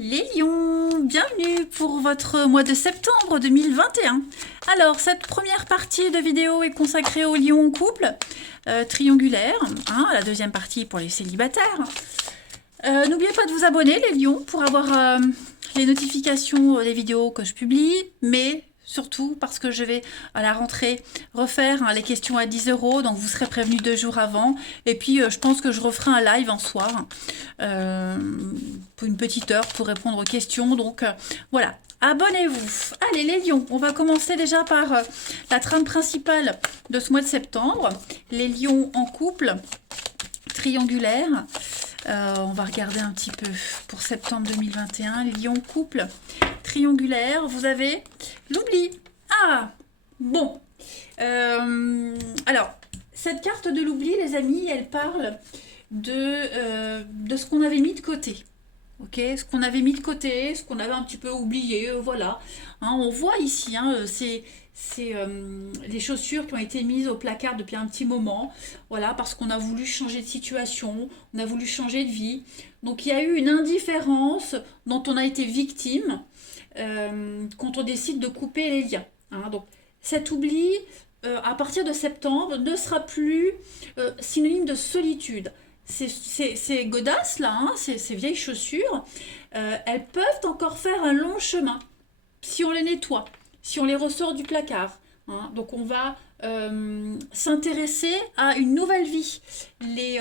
Les lions, bienvenue pour votre mois de septembre 2021. Alors, cette première partie de vidéo est consacrée aux lions en couple, triangulaire, la deuxième partie pour les célibataires. N'oubliez pas de vous abonner les lions pour avoir les notifications des vidéos que je publie, mais surtout parce que je vais à la rentrée refaire les questions à 10 €, donc vous serez prévenus 2 jours avant. Et puis je pense que je referai un live un soir, pour une petite heure pour répondre aux questions. Donc voilà, abonnez-vous. Allez les lions, on va commencer déjà par la trame principale de ce mois de septembre. Les lions en couple, triangulaire. On va regarder un petit peu pour septembre 2021. Lion couple triangulaire. Vous avez l'oubli. Ah, bon. Alors, cette carte de l'oubli, les amis, elle parle de ce qu'on avait mis de côté. Ok, ce qu'on avait mis de côté, ce qu'on avait un petit peu oublié, voilà. On voit ici, c'est les chaussures qui ont été mises au placard depuis un petit moment, voilà, parce qu'on a voulu changer de situation, on a voulu changer de vie. Donc il y a eu une indifférence dont on a été victime quand on décide de couper les liens. Donc cet oubli, à partir de septembre, ne sera plus synonyme de solitude. Ces godasses là, ces vieilles chaussures, elles peuvent encore faire un long chemin si on les nettoie, si on les ressort du placard. Donc on va s'intéresser à une nouvelle vie. Les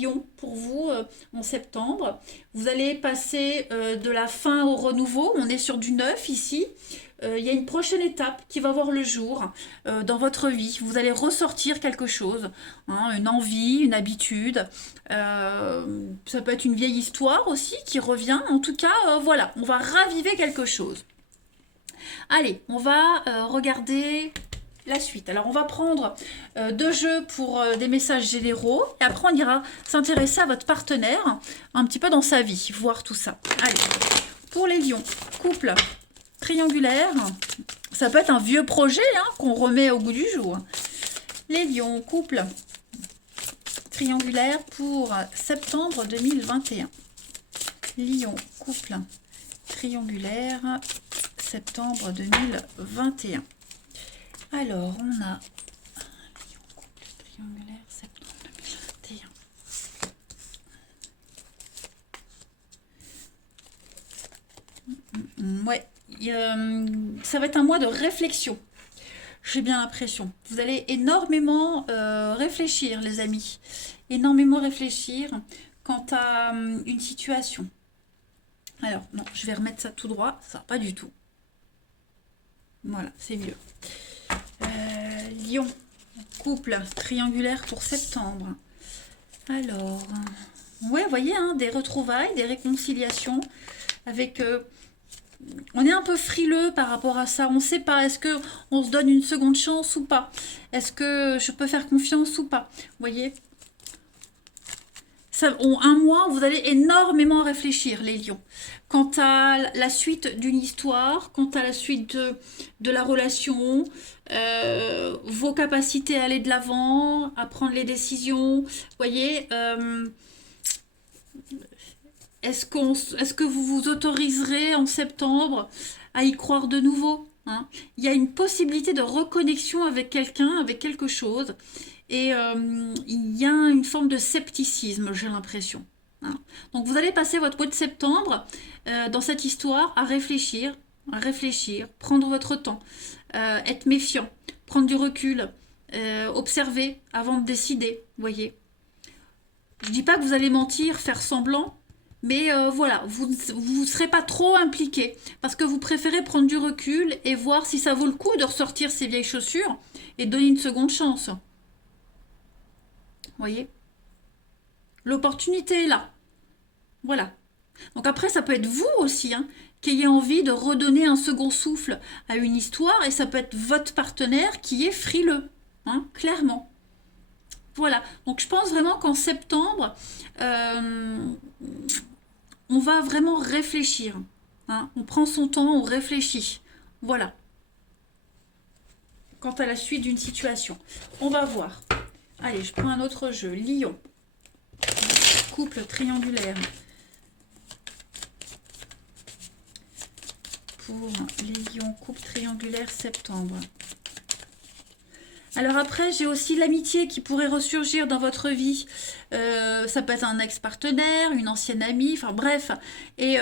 lions, pour vous, en septembre, vous allez passer de la fin au renouveau. On est sur du neuf ici. Il y a une prochaine étape qui va voir le jour dans votre vie. Vous allez ressortir quelque chose, une envie, une habitude. Ça peut être une vieille histoire aussi qui revient. En tout cas, voilà, on va raviver quelque chose. Allez, on va regarder la suite. Alors, on va prendre 2 jeux pour des messages généraux. Et après, on ira s'intéresser à votre partenaire un petit peu dans sa vie, voir tout ça. Allez, pour les lions, couple triangulaire, ça peut être un vieux projet qu'on remet au goût du jour. Les lions, couple triangulaire pour septembre 2021. Lion, couple triangulaire, septembre 2021. Alors, on a lion, couple triangulaire, septembre 2021. Ouais. Ça va être un mois de réflexion. J'ai bien l'impression. Vous allez énormément réfléchir, les amis. Énormément réfléchir quant à une situation. Alors, non, je vais remettre ça tout droit. Ça va pas du tout. Voilà, c'est mieux. Lion, couple triangulaire pour septembre. Alors, ouais, vous voyez, des retrouvailles, des réconciliations avec... on est un peu frileux par rapport à ça. On ne sait pas, est-ce qu'on se donne une seconde chance ou pas? Est-ce que je peux faire confiance ou pas? Vous voyez, un mois, vous allez énormément réfléchir, les lions. Quant à la suite d'une histoire, quant à la suite de la relation, vos capacités à aller de l'avant, à prendre les décisions. Vous voyez, est-ce que vous vous autoriserez en septembre à y croire de nouveau? Il y a une possibilité de reconnexion avec quelqu'un, avec quelque chose. Et il y a une forme de scepticisme, j'ai l'impression. Donc vous allez passer votre mois de septembre dans cette histoire à réfléchir, prendre votre temps, être méfiant, prendre du recul, observer avant de décider, vous voyez. Je dis pas que vous allez mentir, faire semblant, mais voilà, vous ne serez pas trop impliqué parce que vous préférez prendre du recul et voir si ça vaut le coup de ressortir ces vieilles chaussures et donner une seconde chance. Vous voyez, l'opportunité est là. Voilà. Donc après, ça peut être vous aussi, qui ayez envie de redonner un second souffle à une histoire, et ça peut être votre partenaire qui est frileux, clairement. Voilà. Donc je pense vraiment qu'en septembre, on va vraiment réfléchir. On prend son temps, on réfléchit. Voilà. Quant à la suite d'une situation. On va voir. Allez, je prends un autre jeu. Lion. Couple triangulaire. pour les lions, couple triangulaire, septembre. Alors après, j'ai aussi l'amitié qui pourrait ressurgir dans votre vie. Ça peut être un ex-partenaire, une ancienne amie, enfin bref. Et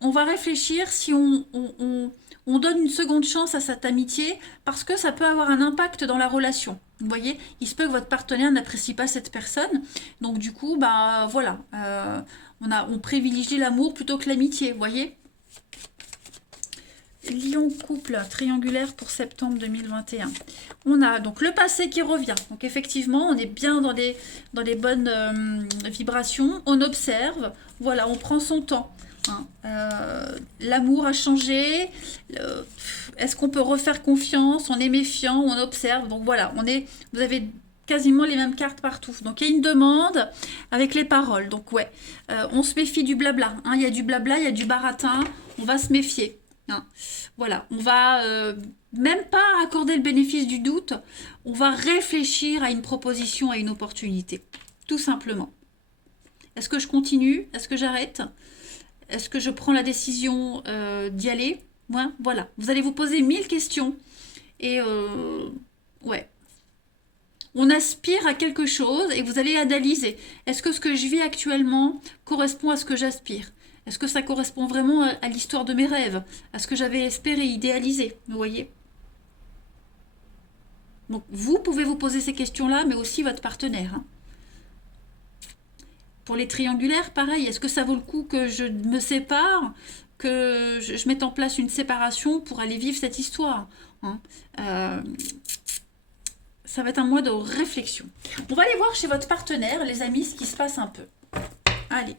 on va réfléchir si on donne une seconde chance à cette amitié parce que ça peut avoir un impact dans la relation. Vous voyez, il se peut que votre partenaire n'apprécie pas cette personne. Donc du coup, bah voilà, on privilégie l'amour plutôt que l'amitié, vous voyez. Lion couple triangulaire pour septembre 2021. On a donc le passé qui revient. Donc effectivement, on est bien dans les bonnes vibrations. On observe. Voilà, on prend son temps. Hein. L'amour a changé. Est-ce qu'on peut refaire confiance? On est méfiant, on observe. Donc voilà, vous avez quasiment les mêmes cartes partout. Donc il y a une demande avec les paroles. Donc ouais, on se méfie du blabla. Hein. Il y a du blabla, il y a du baratin. On va se méfier. Hein. Voilà, on va même pas accorder le bénéfice du doute, on va réfléchir à une proposition, à une opportunité, tout simplement. Est-ce que je continue? Est-ce que j'arrête? Est-ce que je prends la décision d'y aller? Ouais, voilà, vous allez vous poser 1000 questions et ouais. On aspire à quelque chose et vous allez analyser. Est-ce que ce que je vis actuellement correspond à ce que j'aspire? Est-ce que ça correspond vraiment à l'histoire de mes rêves? À ce que j'avais espéré, idéalisé? Vous voyez? Donc, vous pouvez vous poser ces questions-là, mais aussi votre partenaire. Hein. Pour les triangulaires, pareil. Est-ce que ça vaut le coup que je me sépare? Que je mette en place une séparation pour aller vivre cette histoire? Hein. Ça va être un mois de réflexion. On va aller voir chez votre partenaire, les amis, ce qui se passe un peu. Allez.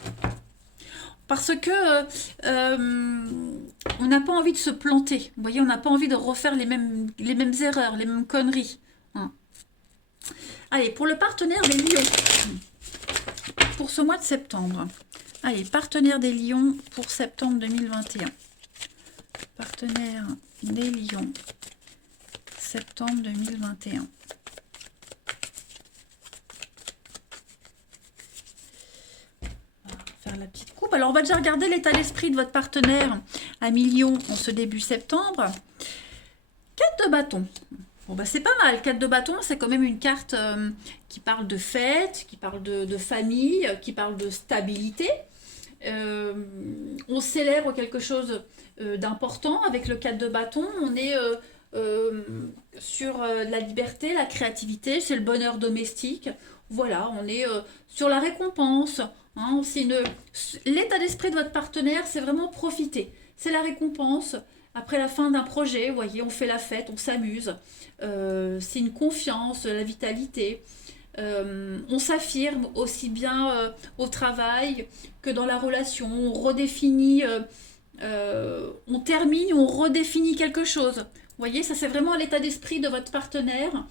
Parce que on n'a pas envie de se planter. Vous voyez, on n'a pas envie de refaire les mêmes erreurs, les mêmes conneries. Hein. Allez, pour le partenaire des lions, pour ce mois de septembre. Allez, partenaire des lions pour septembre 2021. Partenaire des lions, septembre 2021. La petite coupe. Alors on va déjà regarder l'état d'esprit de votre partenaire à mi-lion en ce début septembre. 4 de bâton. Bon bah c'est pas mal. 4 de bâton, c'est quand même une carte qui parle de fête, qui parle de famille, qui parle de stabilité. On célèbre quelque chose d'important avec le 4 de bâton. On est sur la liberté, la créativité, c'est le bonheur domestique. Voilà, on est sur la récompense. Hein, l'état d'esprit de votre partenaire, c'est vraiment profiter. C'est la récompense. Après la fin d'un projet, vous voyez, on fait la fête, on s'amuse. C'est une confiance, la vitalité. On s'affirme aussi bien au travail que dans la relation. On redéfinit, on termine, on redéfinit quelque chose. Vous voyez, ça c'est vraiment l'état d'esprit de votre partenaire.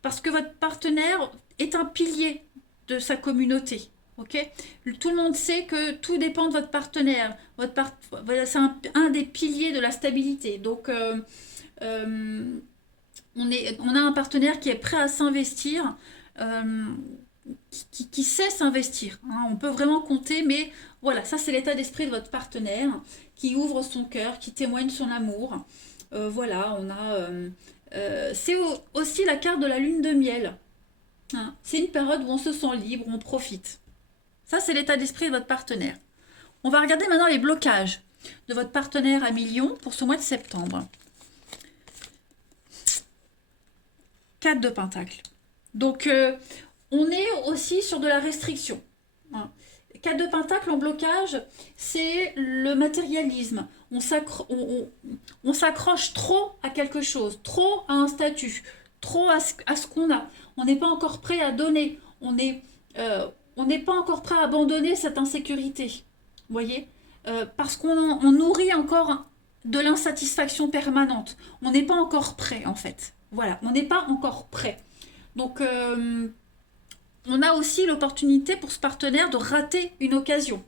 Parce que votre partenaire est un pilier de sa communauté. Okay, tout le monde sait que tout dépend de votre partenaire. Voilà, c'est un des piliers de la stabilité. Donc, on a un partenaire qui est prêt à s'investir, qui sait s'investir. Hein. On peut vraiment compter, mais voilà, ça c'est l'état d'esprit de votre partenaire qui ouvre son cœur, qui témoigne son amour. Voilà, on a... c'est aussi la carte de la lune de miel. Hein. C'est une période où on se sent libre, on profite. Ça, c'est l'état d'esprit de votre partenaire. On va regarder maintenant les blocages de votre partenaire à mi-lion pour ce mois de septembre. 4 de pentacles. Donc, on est aussi sur de la restriction. Hein. 4 de pentacles en blocage, c'est le matérialisme. On s'accroche trop à quelque chose, trop à un statut, trop à ce qu'on a. On n'est pas encore prêt à donner. On n'est pas encore prêt à abandonner cette insécurité. Vous voyez, parce qu'on nourrit encore de l'insatisfaction permanente. On n'est pas encore prêt, en fait. Voilà, on n'est pas encore prêt. Donc, on a aussi l'opportunité pour ce partenaire de rater une occasion.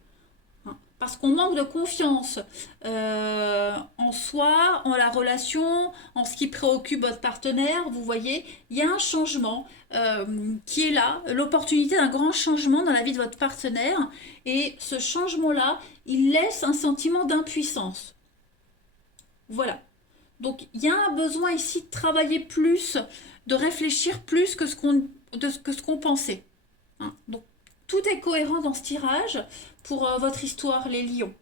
Hein. parce qu'on manque de confiance en soi, en la relation, en ce qui préoccupe votre partenaire. Vous voyez, il y a un changement qui est là, l'opportunité d'un grand changement dans la vie de votre partenaire. Et ce changement-là, il laisse un sentiment d'impuissance. Voilà. Donc, il y a un besoin ici de travailler plus, de réfléchir plus que ce qu'on pensait. Hein. Donc, tout est cohérent dans ce tirage pour votre histoire, les lions.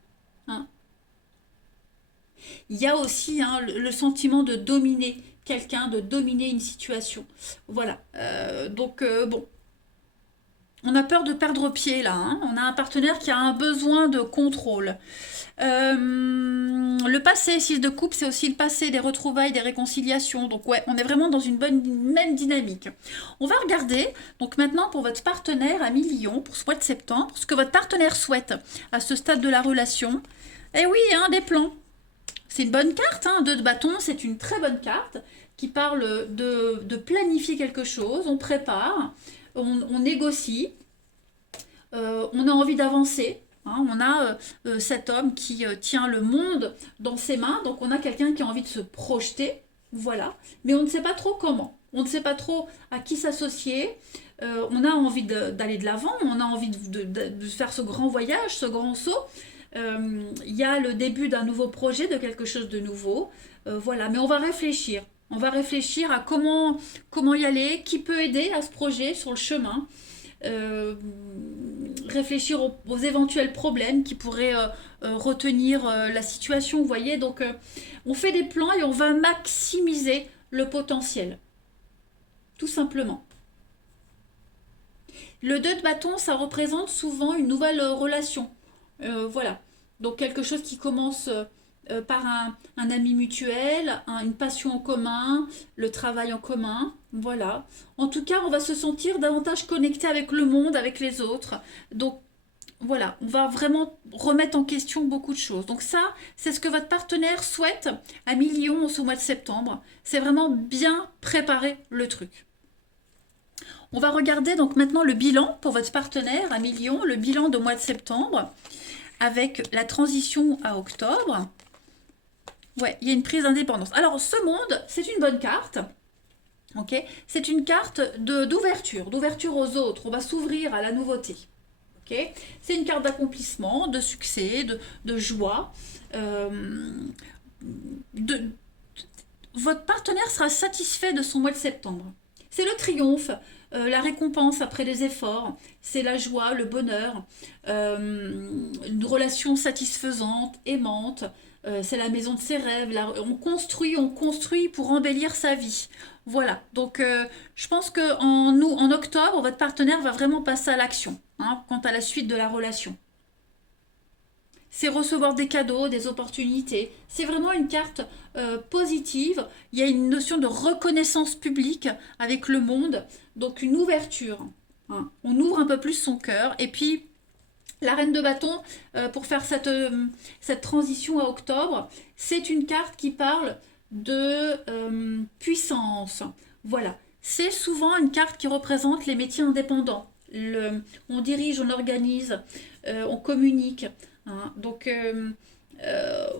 Hein. Il y a aussi le sentiment de dominer quelqu'un, de dominer une situation. Voilà. Bon. On a peur de perdre pied là. Hein. On a un partenaire qui a un besoin de contrôle. Le passé, 6 de coupe, c'est aussi le passé, des retrouvailles, des réconciliations. Donc ouais, on est vraiment dans une même dynamique. On va regarder, donc maintenant pour votre partenaire à mi-lion, pour ce mois de septembre, ce que votre partenaire souhaite à ce stade de la relation. Eh oui, des plans. C'est une bonne carte, 2 de bâton, c'est une très bonne carte qui parle de planifier quelque chose, on prépare, on négocie, on a envie d'avancer. On a cet homme qui tient le monde dans ses mains, donc on a quelqu'un qui a envie de se projeter, voilà, mais on ne sait pas trop comment, on ne sait pas trop à qui s'associer, on a envie d'aller de l'avant, on a envie de faire ce grand voyage, ce grand saut, il y a le début d'un nouveau projet, de quelque chose de nouveau, voilà, mais on va réfléchir à comment y aller, qui peut aider à ce projet sur le chemin, réfléchir aux éventuels problèmes qui pourraient retenir la situation, vous voyez. Donc, on fait des plans et on va maximiser le potentiel. Tout simplement. Le 2 de bâton, ça représente souvent une nouvelle relation. Voilà. Donc, quelque chose qui commence par un ami mutuel, une passion en commun, le travail en commun, voilà. En tout cas, on va se sentir davantage connecté avec le monde, avec les autres. Donc, voilà, on va vraiment remettre en question beaucoup de choses. Donc ça, c'est ce que votre partenaire souhaite à mi-lion au mois de septembre. C'est vraiment bien préparer le truc. On va regarder donc maintenant le bilan pour votre partenaire à mi-lion, le bilan de mois de septembre, avec la transition à octobre. Ouais, il y a une prise d'indépendance. Alors, ce monde, c'est une bonne carte. Ok, c'est une carte d'ouverture aux autres. On va s'ouvrir à la nouveauté. Ok, c'est une carte d'accomplissement, de succès, de joie. Votre partenaire sera satisfait de son mois de septembre. C'est le triomphe, la récompense après les efforts. C'est la joie, le bonheur, une relation satisfaisante, aimante. C'est la maison de ses rêves. Là, on construit pour embellir sa vie. Voilà, donc je pense qu'en octobre, votre partenaire va vraiment passer à l'action quant à la suite de la relation. C'est recevoir des cadeaux, des opportunités. C'est vraiment une carte positive. Il y a une notion de reconnaissance publique avec le monde, donc une ouverture. On ouvre un peu plus son cœur et puis la reine de bâton, pour faire cette transition à octobre, c'est une carte qui parle de puissance. Voilà. C'est souvent une carte qui représente les métiers indépendants. On dirige, on organise, on communique. Donc,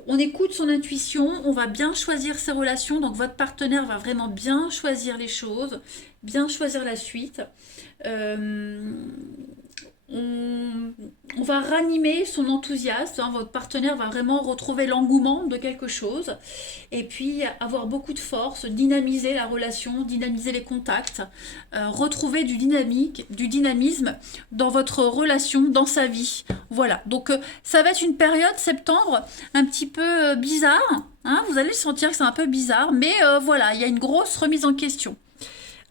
on écoute son intuition, on va bien choisir ses relations. Donc, votre partenaire va vraiment bien choisir les choses, bien choisir la suite. On va ranimer son enthousiasme, votre partenaire va vraiment retrouver l'engouement de quelque chose et puis avoir beaucoup de force, dynamiser la relation, dynamiser les contacts, retrouver du dynamisme dans votre relation, dans sa vie. Voilà, donc ça va être une période septembre un petit peu bizarre, vous allez sentir que c'est un peu bizarre, mais voilà, il y a une grosse remise en question.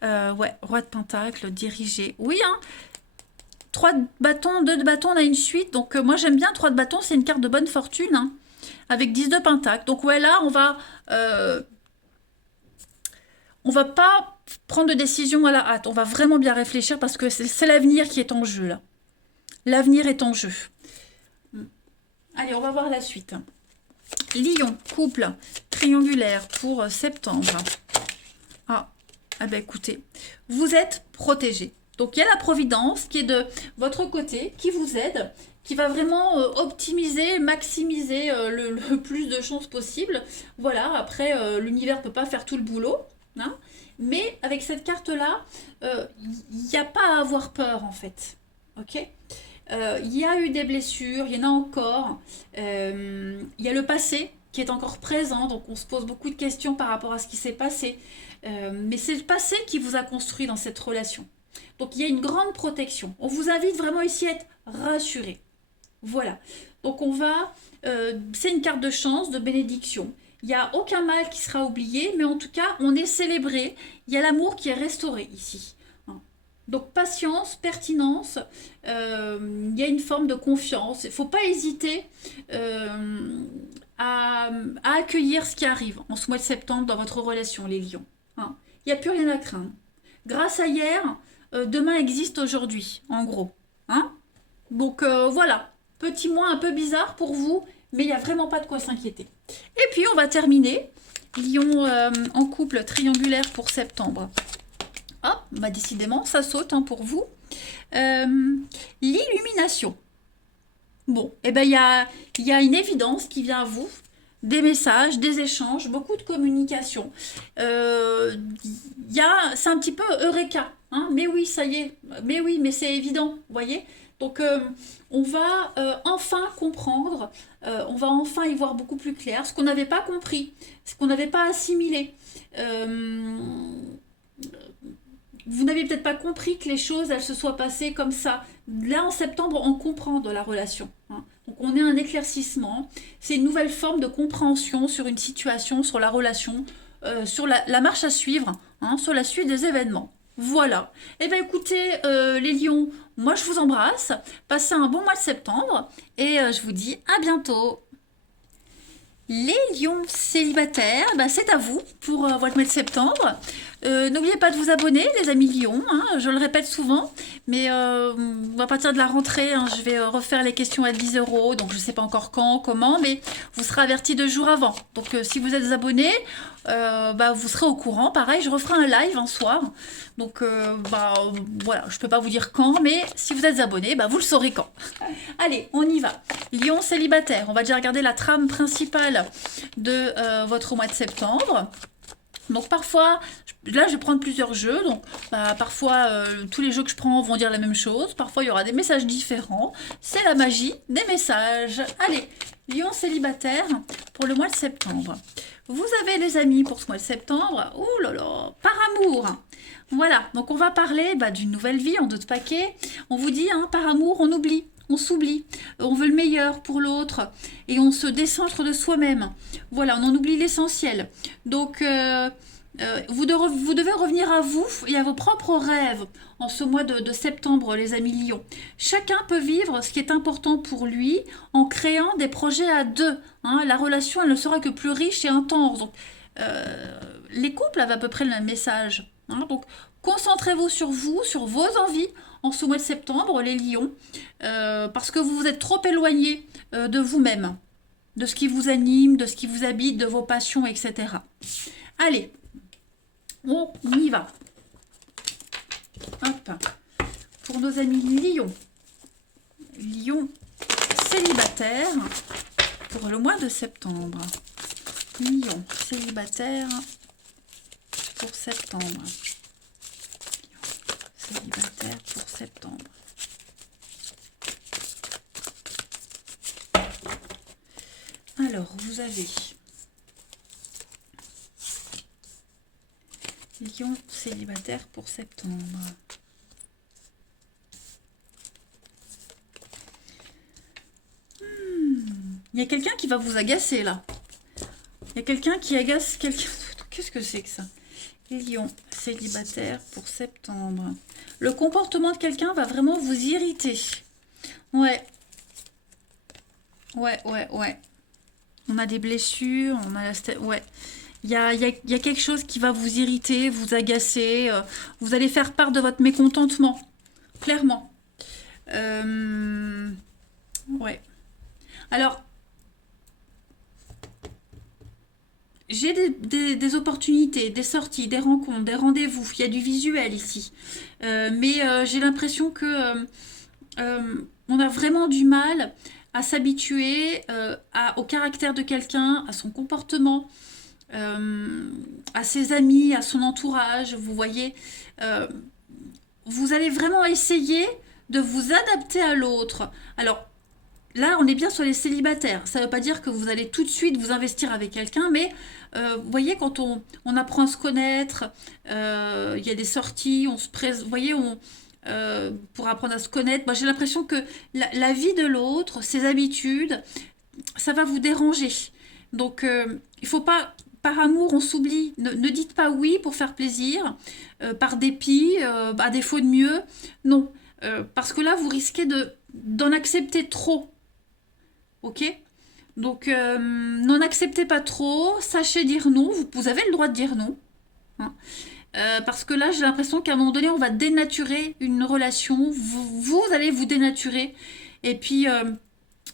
Ouais, roi de pentacle, dirigé, oui, 3 de bâton, 2 de bâton, on a une suite. Donc, moi, j'aime bien 3 de bâton. C'est une carte de bonne fortune. Avec 10 de pentacle. Donc, ouais, là, on va pas prendre de décision à la hâte. On va vraiment bien réfléchir parce que c'est l'avenir qui est en jeu, là. L'avenir est en jeu. Allez, on va voir la suite. Lion, couple, triangulaire pour septembre. Ah ben écoutez, vous êtes protégés. Donc, il y a la providence qui est de votre côté, qui vous aide, qui va vraiment optimiser, maximiser le plus de chances possible. Voilà, après, l'univers ne peut pas faire tout le boulot, hein, mais avec cette carte-là, il n'y a pas à avoir peur en fait. Ok. Il y a eu des blessures, il y en a encore. Il y a le passé qui est encore présent, donc on se pose beaucoup de questions par rapport à ce qui s'est passé. Mais c'est le passé qui vous a construit dans cette relation. Donc il y a une grande protection. On vous invite vraiment ici à être rassuré. Voilà. Donc on va... c'est une carte de chance, de bénédiction. Il n'y a aucun mal qui sera oublié, mais en tout cas, on est célébré. Il y a l'amour qui est restauré ici. Donc patience, pertinence, il y a une forme de confiance. Il ne faut pas hésiter à accueillir ce qui arrive en ce mois de septembre dans votre relation, les lions. Hein. Il n'y a plus rien à craindre. Grâce à hier, demain existe aujourd'hui, en gros. Hein. Donc voilà, petit mois un peu bizarre pour vous, mais il n'y a vraiment pas de quoi s'inquiéter. Et puis on va terminer. Lion en couple triangulaire pour septembre. Ah, bah décidément, ça saute hein, pour vous. L'illumination. Bon, eh ben il y a une évidence qui vient à vous. Des messages, des échanges, beaucoup de communication. C'est un petit peu Eureka. Hein, mais oui, ça y est. Mais oui, mais c'est évident, vous voyez. Donc, on va enfin comprendre, on va enfin y voir beaucoup plus clair, ce qu'on n'avait pas compris, ce qu'on n'avait pas assimilé. Vous n'avez peut-être pas compris que les choses, elles se soient passées comme ça. Là, en septembre, on comprend de la relation. Hein. Donc, on est un éclaircissement. C'est une nouvelle forme de compréhension sur une situation, sur la relation, sur la marche à suivre, hein, sur la suite des événements. Voilà. Eh bien, écoutez, les lions, moi, je vous embrasse. Passez un bon mois de septembre. Et je vous dis à bientôt. Les lions célibataires, bah, c'est à vous pour votre mois de septembre. N'oubliez pas de vous abonner, les amis lions, hein, je le répète souvent, mais à partir de la rentrée, hein, je vais refaire les questions à 10 €, donc je ne sais pas encore quand, comment, mais vous serez avertis 2 jours avant. Donc si vous êtes abonné, bah, vous serez au courant. Pareil, je referai un live un soir. Donc voilà, je ne peux pas vous dire quand, mais si vous êtes abonné, bah, vous le saurez quand. Allez, on y va. Lion célibataire, on va déjà regarder la trame principale de votre mois de septembre. Donc parfois, là je vais prendre plusieurs jeux, donc parfois tous les jeux que je prends vont dire la même chose, parfois il y aura des messages différents, c'est la magie des messages. Allez, lion célibataire pour le mois de septembre. Vous avez les amis pour ce mois de septembre, ouh là là, par amour. Voilà, donc on va parler d'une nouvelle vie en d'autres paquets. On vous dit, hein, par amour on oublie. On s'oublie, on veut le meilleur pour l'autre et on se décentre de soi-même. Voilà, on en oublie l'essentiel. Donc, vous devez revenir à vous et à vos propres rêves en ce mois de septembre, les amis lions. Chacun peut vivre ce qui est important pour lui en créant des projets à deux. Hein. La relation, elle ne sera que plus riche et intense. Donc, les couples avaient à peu près le même message. Hein. Donc, concentrez-vous sur vous, sur vos envies en ce mois de septembre, les lions, parce que vous vous êtes trop éloignés de vous-même, de ce qui vous anime, de ce qui vous habite, de vos passions, etc. Allez, on y va. Hop. Pour nos amis lions, lions célibataires, pour le mois de septembre. Lions célibataires pour septembre. Célibataire pour septembre. Alors, vous avez lion célibataire pour septembre. Il y a quelqu'un qui va vous agacer là. Il y a quelqu'un qui agace quelqu'un. Qu'est-ce que c'est que ça? Lion célibataire pour septembre. Le comportement de quelqu'un va vraiment vous irriter. Ouais. On a des blessures, on a la... Ouais. Il y a quelque chose qui va vous irriter, vous agacer. Vous allez faire part de votre mécontentement. Clairement. Ouais. Alors, j'ai des opportunités, des sorties, des rencontres, des rendez-vous. Il y a du visuel ici. Mais j'ai l'impression que on a vraiment du mal à s'habituer au caractère de quelqu'un, à son comportement, à ses amis, à son entourage. Vous voyez, euh, vous allez vraiment essayer de vous adapter à l'autre. Alors, là, on est bien sur les célibataires. Ça ne veut pas dire que vous allez tout de suite vous investir avec quelqu'un, mais vous voyez, quand on apprend à se connaître, il y a des sorties, on se présente, vous voyez, pour apprendre à se connaître, moi, j'ai l'impression que la vie de l'autre, ses habitudes, ça va vous déranger. Donc, il faut pas, par amour, on s'oublie. Ne dites pas oui pour faire plaisir, par dépit, à défaut de mieux. Non, parce que là, vous risquez d'en accepter trop. Ok? Donc, n'en acceptez pas trop, sachez dire non, vous avez le droit de dire non. Hein. Parce que là, j'ai l'impression qu'à un moment donné, on va dénaturer une relation, vous allez vous dénaturer, et puis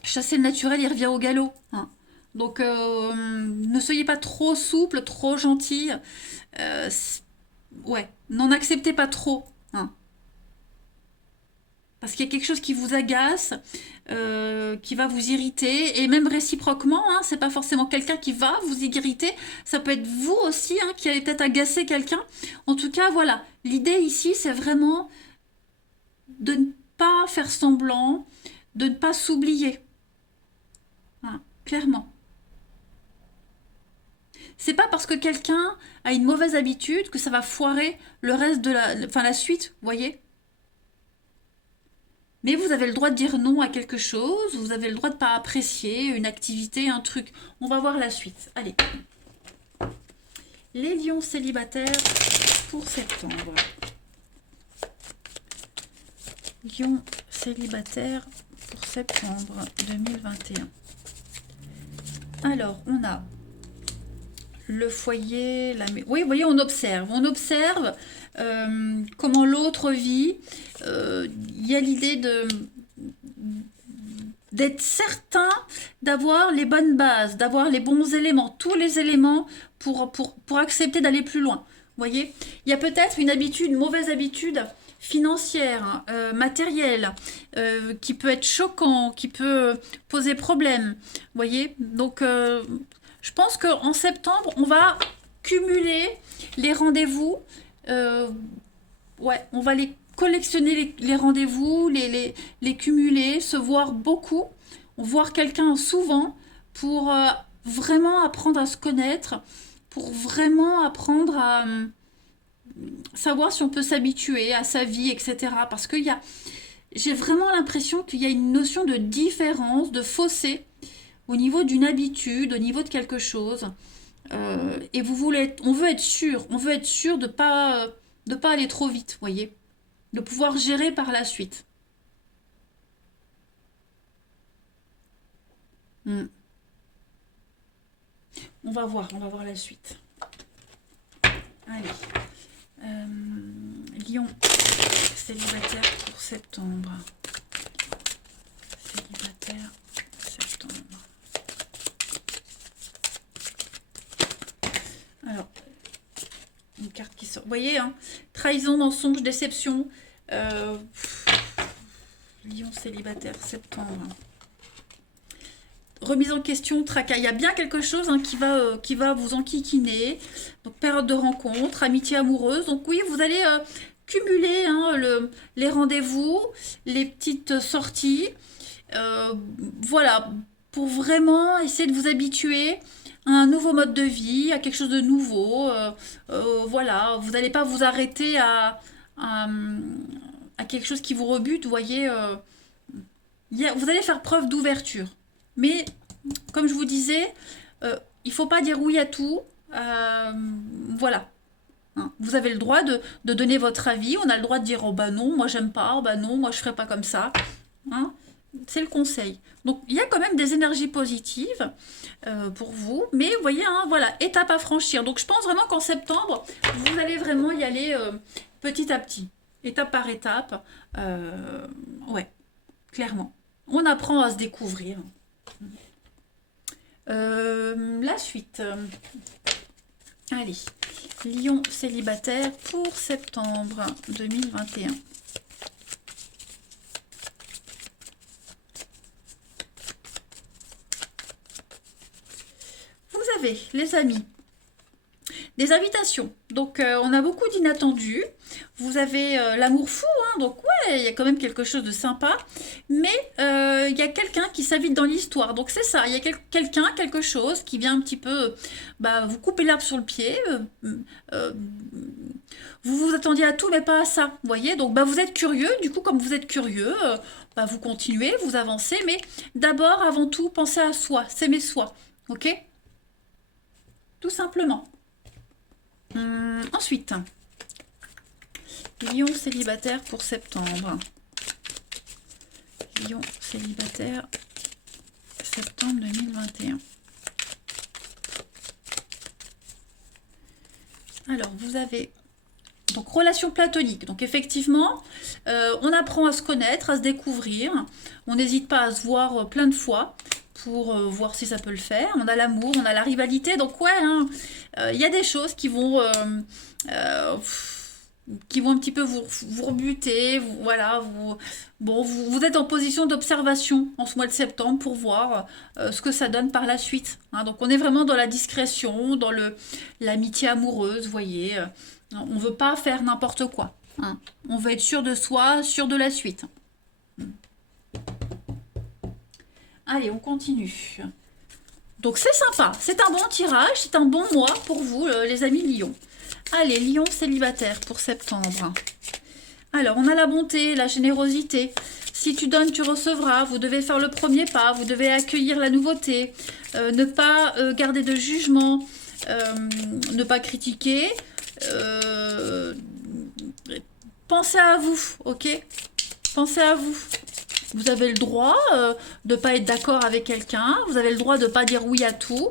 chasser le naturel, il revient au galop. Hein. Donc, ne soyez pas trop souple, trop gentil. Euh, ouais, n'en acceptez pas trop. Hein. Parce qu'il y a quelque chose qui vous agace, qui va vous irriter, et même réciproquement, hein, c'est pas forcément quelqu'un qui va vous irriter, ça peut être vous aussi hein, qui allez peut-être agacer quelqu'un. En tout cas, voilà, l'idée ici, c'est vraiment de ne pas faire semblant, de ne pas s'oublier, hein, clairement. C'est pas parce que quelqu'un a une mauvaise habitude que ça va foirer le reste de la suite, vous voyez. Mais vous avez le droit de dire non à quelque chose, vous avez le droit de ne pas apprécier une activité, un truc. On va voir la suite. Allez. Les lions célibataires pour septembre. Lions célibataires pour septembre 2021. Alors, on a le foyer, oui, vous voyez, on observe comment l'autre vit. Il y a l'idée d'être certain d'avoir les bonnes bases, d'avoir les bons éléments, tous les éléments pour accepter d'aller plus loin. Vous voyez, il y a peut-être une mauvaise habitude financière, hein, matérielle, qui peut être choquant, qui peut poser problème. Vous voyez, donc je pense qu'en septembre, on va cumuler les rendez-vous. Ouais, on va les collectionner les rendez-vous, les cumuler, se voir beaucoup, voir quelqu'un souvent pour vraiment apprendre à se connaître, pour vraiment apprendre à savoir si on peut s'habituer à sa vie, etc. Parce que j'ai vraiment l'impression qu'il y a une notion de différence, de fossé au niveau d'une habitude, au niveau de quelque chose. Et on veut être sûr de pas aller trop vite, vous voyez, de pouvoir gérer par la suite. Hmm. On va voir la suite. Allez. Lion, célibataire pour septembre. Célibataire, septembre. Alors, une carte qui sort. Vous voyez, hein, trahison, mensonge, déception. Lion célibataire, septembre. Remise en question, tracas. Il y a bien quelque chose hein, qui va vous enquiquiner. Donc, période de rencontre, amitié amoureuse. Donc, oui, vous allez cumuler hein, les rendez-vous, les petites sorties. Voilà, pour vraiment essayer de vous habituer à un nouveau mode de vie, à quelque chose de nouveau. Voilà, vous n'allez pas vous arrêter à quelque chose qui vous rebute. Vous voyez, vous allez faire preuve d'ouverture. Mais, comme je vous disais, il ne faut pas dire oui à tout. Voilà. Hein. Vous avez le droit de donner votre avis. On a le droit de dire oh bah non, moi j'aime pas, oh bah non, moi je ferai pas comme ça. Hein. C'est le conseil. Donc il y a quand même des énergies positives pour vous. Mais vous voyez, hein, voilà, étape à franchir. Donc je pense vraiment qu'en septembre, vous allez vraiment y aller petit à petit. Étape par étape. Ouais, clairement. On apprend à se découvrir. La suite. Allez, Lion célibataire pour septembre 2021. avez, les amis, des invitations. Donc, on a beaucoup d'inattendus. Vous avez l'amour fou, hein, donc ouais, il y a quand même quelque chose de sympa. Mais il y a quelqu'un qui s'invite dans l'histoire. Donc, c'est ça, il y a quelqu'un, quelque chose qui vient un petit peu bah, vous couper l'herbe sur le pied. Euh, vous vous attendiez à tout, mais pas à ça. Vous voyez, donc bah, vous êtes curieux. Du coup, comme vous êtes curieux, bah, vous continuez, vous avancez. Mais d'abord, avant tout, pensez à soi, s'aimer soi. Ok? Tout simplement. Ensuite, Lion célibataire pour septembre. Lion célibataire, septembre 2021. Alors, vous avez donc relation platonique. Donc, effectivement, on apprend à se connaître, à se découvrir. On n'hésite pas à se voir plein de fois pour voir si ça peut le faire. On a l'amour, on a la rivalité. Donc, ouais, hein, y a des choses qui vont un petit peu vous rebuter, voilà, vous êtes en position d'observation en ce mois de septembre pour voir ce que ça donne par la suite. Hein. Donc on est vraiment dans la discrétion, dans l'amitié amoureuse, vous voyez. On ne veut pas faire n'importe quoi. Hein. On veut être sûr de soi, sûr de la suite. Allez, on continue. Donc c'est sympa, c'est un bon tirage, c'est un bon mois pour vous, les amis Lion. Allez, Lion célibataire pour septembre. Alors, on a la bonté, la générosité. Si tu donnes, tu recevras. Vous devez faire le premier pas. Vous devez accueillir la nouveauté. Ne pas garder de jugement. Ne pas critiquer. Pensez à vous, ok? Pensez à vous. Vous avez le droit de ne pas être d'accord avec quelqu'un. Vous avez le droit de ne pas dire oui à tout.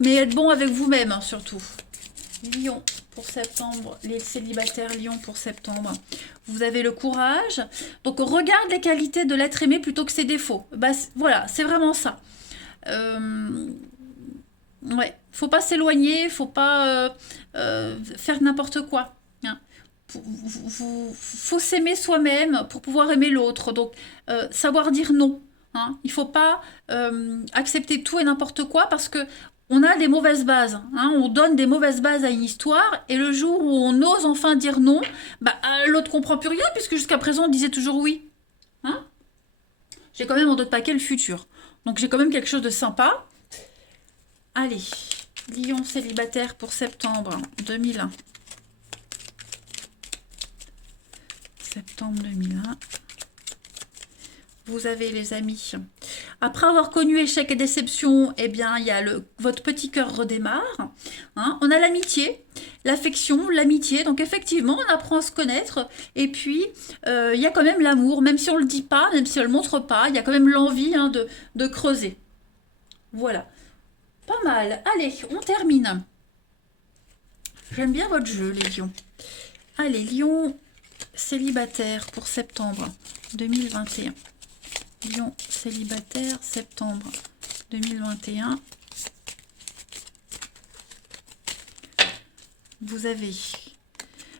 Mais être bon avec vous-même, hein, surtout. Lion pour septembre, les célibataires Lion pour septembre. Vous avez le courage. Donc, regarde les qualités de l'être aimé plutôt que ses défauts. Bah, voilà, c'est vraiment ça. Ouais, faut pas s'éloigner, faut pas faire n'importe quoi. Hein. Faut s'aimer soi-même pour pouvoir aimer l'autre. Donc, savoir dire non. Hein. Il faut pas accepter tout et n'importe quoi parce que on a des mauvaises bases, hein, on donne des mauvaises bases à une histoire, et le jour où on ose enfin dire non, bah, l'autre comprend plus rien, puisque jusqu'à présent on disait toujours oui. Hein, j'ai quand même en d'autres paquets le futur. Donc j'ai quand même quelque chose de sympa. Allez, Lion célibataire pour septembre 2001. Septembre 2001. Vous avez les amis. Après avoir connu échec et déception, eh bien, il y a votre petit cœur redémarre. Hein. On a l'amitié, l'affection, l'amitié. Donc effectivement, on apprend à se connaître. Et puis, il y a quand même l'amour, même si on ne le dit pas, même si on ne le montre pas, il y a quand même l'envie hein, de creuser. Voilà. Pas mal. Allez, on termine. J'aime bien votre jeu, les lions. Allez, Lion célibataire pour septembre 2021. Lion célibataire, septembre 2021. Vous avez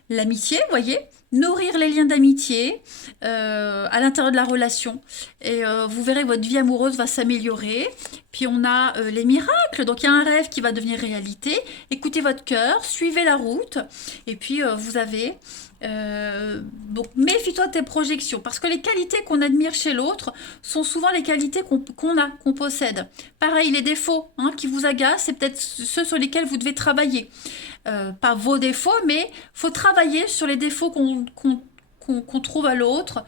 l'amitié, vous voyez, nourrir les liens d'amitié à l'intérieur de la relation. Et vous verrez que votre vie amoureuse va s'améliorer. Puis on a les miracles, donc il y a un rêve qui va devenir réalité. Écoutez votre cœur, suivez la route. Et puis vous avez... donc méfie-toi de tes projections parce que les qualités qu'on admire chez l'autre sont souvent les qualités qu'on possède. Pareil, les défauts hein, qui vous agacent, c'est peut-être ceux sur lesquels vous devez travailler. Pas vos défauts, mais faut travailler sur les défauts qu'on trouve à l'autre,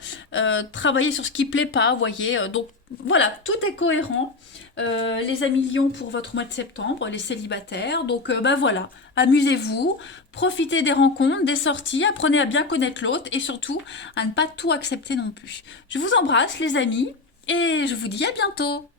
travailler sur ce qui plaît pas, vous voyez. Donc voilà, tout est cohérent. Les amis Lion pour votre mois de septembre, les célibataires. Donc bah voilà, amusez-vous, profitez des rencontres, des sorties, apprenez à bien connaître l'autre et surtout à ne pas tout accepter non plus. Je vous embrasse les amis et je vous dis à bientôt.